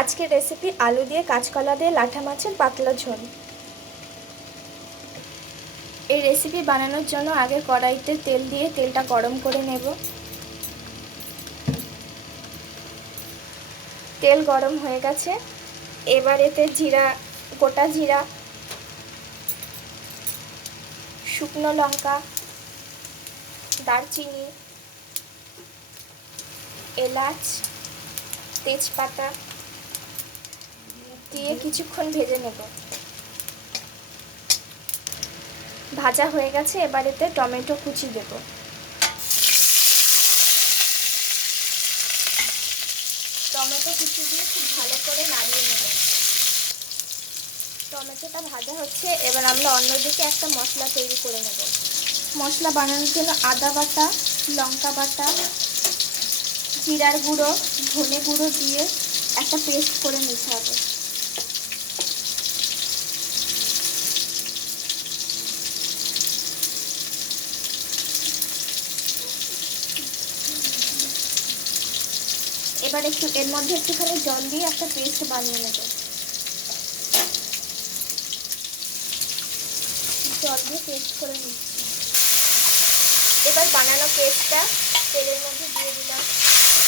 আজকের রেসিপি আলু দিয়ে কাঁচকলা দিয়ে লাঠা মাছের পাতলা ঝোল। এই রেসিপি বানানোর জন্য আগে কড়াইতে তেল দিয়ে তেলটা গরম করে নেব। তেল গরম হয়ে গেছে, এবার এতে গোটা জিরা, শুকনো লঙ্কা, দারচিনি, এলাচ, তেজপাতা দিয়ে কিছুক্ষণ ভেজে নেব। ভাজা হয়ে গেছে, এবার এতে টমেটো কুচি দেব। টমেটো কুচি দিয়ে খুব ভালো করে নাড়িয়ে নেব। টমেটোটা ভাজা হচ্ছে, এবার আমরা অন্যদিকে একটা মশলা তৈরি করে নেব। মশলা বানানোর জন্য আদা বাটা, লঙ্কা বাটা, জিরার গুঁড়ো, ধনে গুঁড়ো দিয়ে একটা পেস্ট করে নিতে হবে। এবার এর মধ্যে একটুখানি জল দিয়ে একটা পেস্ট বানিয়ে নেব। জল দিয়ে পেস্ট করে নিচ্ছি। এবার বানানো পেস্টটা তেলের মধ্যে দিয়ে দিলাম,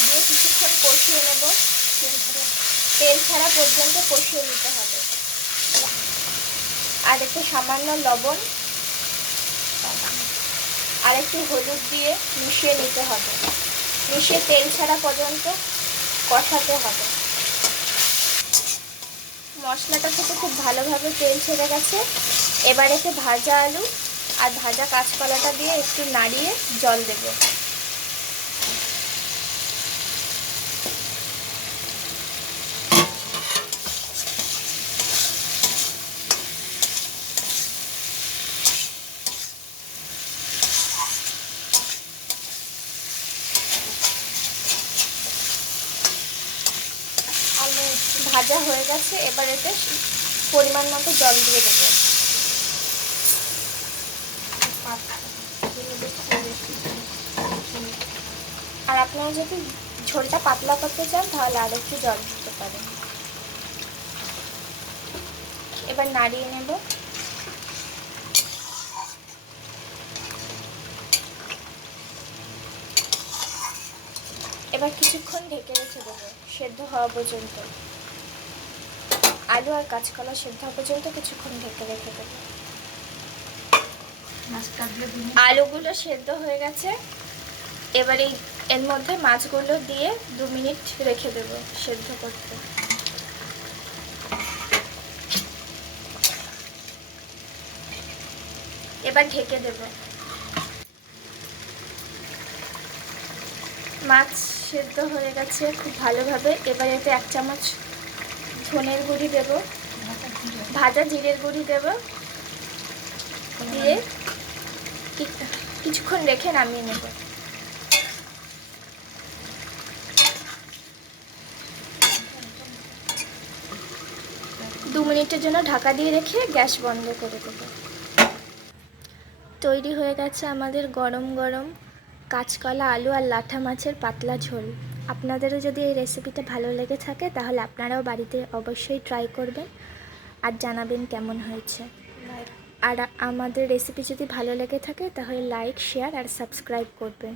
দিয়ে কিছুক্ষণ কষিয়ে নেব। তেল ছাড়া পর্যন্ত কষিয়ে নিতে হবে। আর একটু সামান্য লবণ আর একটু হলুদ দিয়ে মিশিয়ে নিতে হবে। মিশিয়ে তেল ছাড়া পর্যন্ত কষাতে হবে। মশলাটা থেকে খুব ভালোভাবে তেল ছেড়ে গেছে, এবার এতে ভাজা আলু আর ভাজা কাঁচকলাটা দিয়ে একটু নাড়িয়ে জল দেব। আলু ভাজা হয়ে গেছে, এবার এতে পরিমাণ মতো জল দিয়ে দেব। আর আপনারা যদি ঝোলটা পাতলা করতে চান তাহলে আর একটু জল দিতে পারেন। এবার নাড়িয়ে নেব। এবার কিছুক্ষণ ঢেকে রেখে দেবো সেদ্ধ হওয়া পর্যন্ত। আলু আর কাঁচকলা সেদ্ধ হওয়া পর্যন্ত কিছুক্ষণ ঢেকে রেখে দেবো। আলুগুলো সেদ্ধ হয়ে গেছে, এবারে এর মধ্যে মাছগুলো দিয়ে 2 মিনিট রেখে দেব সেদ্ধ করতে। এবার ঢেকে দেব। মাছ সেদ্ধ হয়ে গেছে খুব ভালোভাবে। এবার এতে 1 চামচ ধনের গুঁড়ি দেব, ভাজা জিরের গুঁড়ি দেব, দিয়ে কিছুক্ষণ রেখে নামিয়ে নেব। 2 মিনিটের জন্য ঢাকা দিয়ে রেখে গ্যাস বন্ধ করে দেব। তৈরি হয়ে গেছে আমাদের গরম গরম কাঁচকলা আলু আর লাঠা মাছের পাতলা ঝোল। আপনাদেরও যদি এই রেসিপিটা ভালো লেগে থাকে তাহলে আপনারাও বাড়িতে অবশ্যই ট্রাই করবেন আর জানাবেন কেমন হয়েছে। আর আমাদের রেসিপি যদি ভালো লেগে থাকে তাহলে লাইক, শেয়ার আর সাবস্ক্রাইব করবেন।